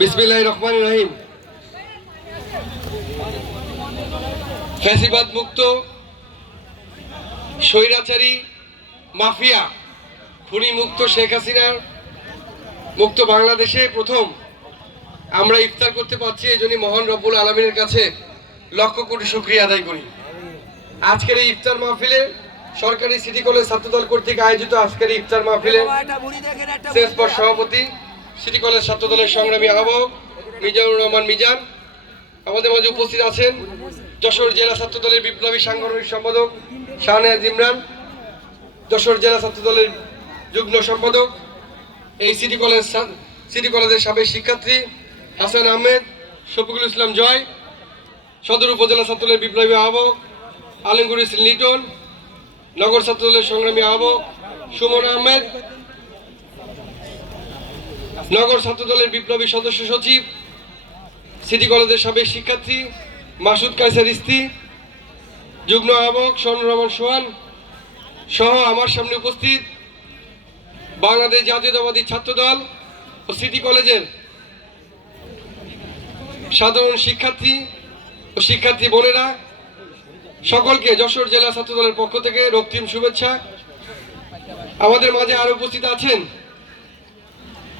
বিসমিল্লাহ রহমান রহিম। ফ্যাসিবাদ মুক্ত স্বৈরাচারী মাফিয়া খুনি মুক্ত শেখ হাসিনার মুক্ত বাংলাদেশে প্রথম আমরা ইফতার করতে পারছি এই জন্য মহান রব্বুল আলমিনের কাছে লক্ষ কোটি শুক্রিয়া আদায় করি। আজকের এই ইফতার মাহফিলে সরকারি সিটি কলেজ ছাত্রদল কর্তৃক আয়োজিত আজকের ইফতার মাহফিলে সেন্সপর সভাপতি সিটি কলেজ ছাত্র দলের সংগ্রামী আহ্বায়ক মিজানুর রহমান মিজান আমাদের মাঝে উপস্থিত আছেন যশোর জেলা ছাত্র দলের বিপ্লবী সাংগঠনিক সম্পাদক শাহনেয়াজ ইমরান, যশোর জেলা ছাত্র দলের যুগ্ম সম্পাদক, এই সিটি কলেজ সিটি কলেজের সাবেক শিক্ষার্থী হাসান আহমেদ, শফিকুল ইসলাম জয়, সদর উপজেলা ছাত্র দলের বিপ্লবী আহ্বায়ক আলমগুর ইসলাম লিটন, নগর ছাত্র দলের সংগ্রামী আহ্বায়ক সুমন আহমেদ নগর ছাত্র দলের বিপ্লবী সদস্য সচিব, সিটি কলেজের সাবেক শিক্ষার্থী মাসুদ কায়সার ইস্তি, যুগ্ম আহ্বায়ক স্বর্ণ রহমান সোহান সহ আমার সামনে উপস্থিত বাংলাদেশ জাতীয়তাবাদী ছাত্র দল ও সিটি কলেজের সাধারণ শিক্ষার্থী ও শিক্ষার্থী বোনেরা, সকলকে যশোর জেলা ছাত্র দলের পক্ষ থেকে রক্তিম শুভেচ্ছা। আমাদের মাঝে আরও উপস্থিত আছেন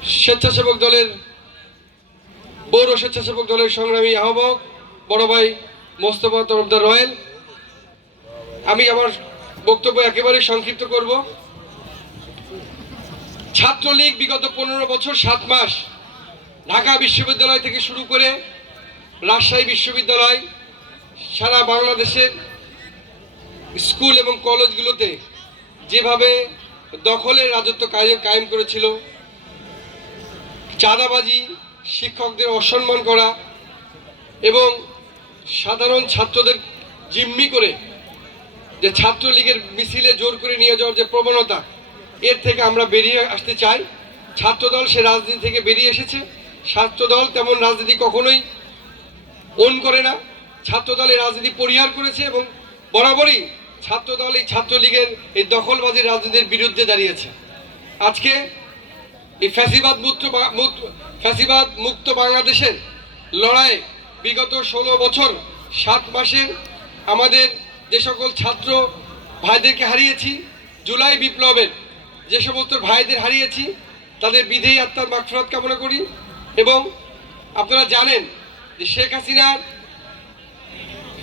স্বেচ্ছাসেবক দলের পৌর স্বেচ্ছাসেবক দলের সংগ্রামী আহ্বায়ক বড় ভাই মোস্তফা তরফদার রয়েল। আমি আমার বক্তব্য একেবারে সংক্ষিপ্ত করব। ছাত্রলীগ বিগত পনেরো বছর সাত মাস ঢাকা বিশ্ববিদ্যালয় থেকে শুরু করে রাজশাহী বিশ্ববিদ্যালয়, সারা বাংলাদেশের স্কুল এবং কলেজগুলোতে যেভাবে দখলের রাজত্ব কায়েম করেছিল চাঁদাবাজি, শিক্ষকদের অসম্মান করা এবং সাধারণ ছাত্রদের জিম্মি করে যে ছাত্রলীগের মিছিলে জোর করে নিয়ে যাওয়ার যে প্রবণতা, এর থেকে আমরা বেরিয়ে আসতে চাই। ছাত্রদল সে রাজনীতি থেকে বেরিয়ে এসেছে। ছাত্রদল তেমন রাজনীতি কখনোই ওন করে না। ছাত্রদল এই রাজনীতি পরিহার করেছে এবং বরাবরই ছাত্রদল এই ছাত্রলীগের এই দখলবাজির রাজনীতির বিরুদ্ধে দাঁড়িয়েছে। আজকে এই ফ্যাসিবাদ মুক্ত ফ্যাসিবাদ মুক্ত বাংলাদেশের লড়াই বিগত ষোলো বছর, সাত মাসের আমাদের যে সকল ছাত্র ভাইদেরকে হারিয়েছি, জুলাই বিপ্লবের যে সমস্ত ভাইদের হারিয়েছি, তাদের বিধেয়ী আত্মার মাগফিরাত কামনা করি এবং আপনারা জানেন যে শেখ হাসিনার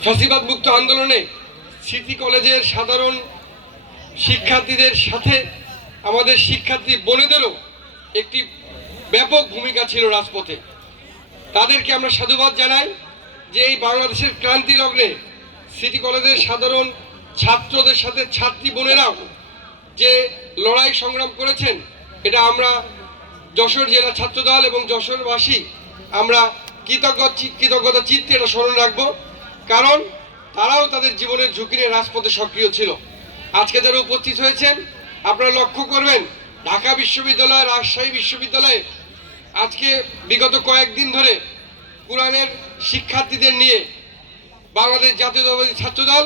ফ্যাসিবাদ মুক্ত আন্দোলনে সিটি কলেজের সাধারণ শিক্ষার্থীদের সাথে আমাদের শিক্ষার্থী বোনেদেরও একটি ব্যাপক ভূমিকা ছিল রাজপথে। তাদেরকে আমরা সাধুবাদ জানাই যে এই বাংলাদেশের ক্রান্তি লগ্নে সিটি কলেজের সাধারণ ছাত্রদের সাথে ছাত্রী বোনেরাও যে লড়াই সংগ্রাম করেছেন, এটা আমরা যশোর জেলা ছাত্রদল এবং যশোরবাসী আমরা কৃতজ্ঞ কৃতজ্ঞতা চিত্তে এটা স্মরণ রাখব। কারণ তারাও তাদের জীবনের ঝুঁকি নিয়ে রাজপথে সক্রিয় ছিল। আজকে যারা উপস্থিত হয়েছেন, আপনারা লক্ষ্য করবেন ঢাকা বিশ্ববিদ্যালয়, রাজশাহী বিশ্ববিদ্যালয়ে আজকে বিগত কয়েকদিন ধরে কোরআনের শিক্ষার্থীদের নিয়ে বাংলাদেশ জাতীয়তাবাদী ছাত্রদল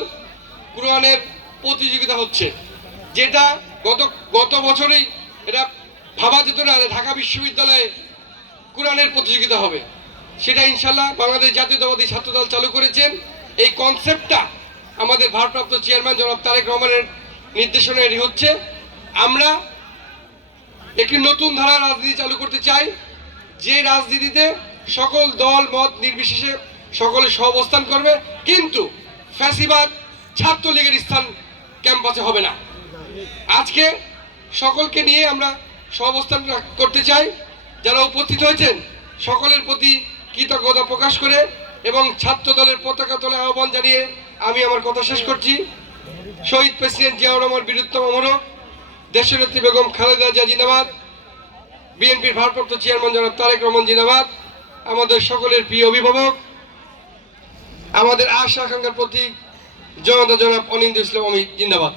কোরআনের প্রতিযোগিতা হচ্ছে। যেটা গত গত বছরেই এটা ভাবা যেত না ঢাকা বিশ্ববিদ্যালয়ে কোরআনের প্রতিযোগিতা হবে। সেটা ইনশাল্লাহ বাংলাদেশ জাতীয়তাবাদী ছাত্রদল চালু করেছেন। এই কনসেপ্টটা আমাদের ভারপ্রাপ্ত চেয়ারম্যান জনাব তারেক রহমানের নির্দেশনা এটি হচ্ছে। আমরা একটি নতুন ধারা রাজনীতি চালু করতে চাই। যে রাজনীতিতে সকল দল, মত নির্বিশেষে সকলে সহাবস্থান করবে, কিন্তু ফ্যাসিবাদ ছাত্রলীগের স্থান ক্যাম্পাসে হবে না। আজকে সকলকে নিয়ে আমরা সহাবস্থান করতে চাই। যারা উপস্থিত হয়েছেন, সকলের প্রতি কৃতজ্ঞতা প্রকাশ করে এবং ছাত্র দলের পতাকা তোলে আহ্বান জানিয়ে আমি আমার কথা শেষ করছি। শহীদ প্রেসিডেন্ট জিয়াউর রহমান, বীরুত্তম অমরক দেশনেত্রী বেগম খালেদা জিয়া জিন্দাবাদ, বিএনপির ভারপ্রাপ্ত চেয়ারম্যান জনাব তারেক রহমান জিন্দাবাদ, আমাদের সকলের প্রিয় অভিভাবক, আমাদের আশা আকাঙ্ক্ষার প্রতীক জনতা জনাব অনিন্দ ইসলাম অমিত জিন্দাবাদ।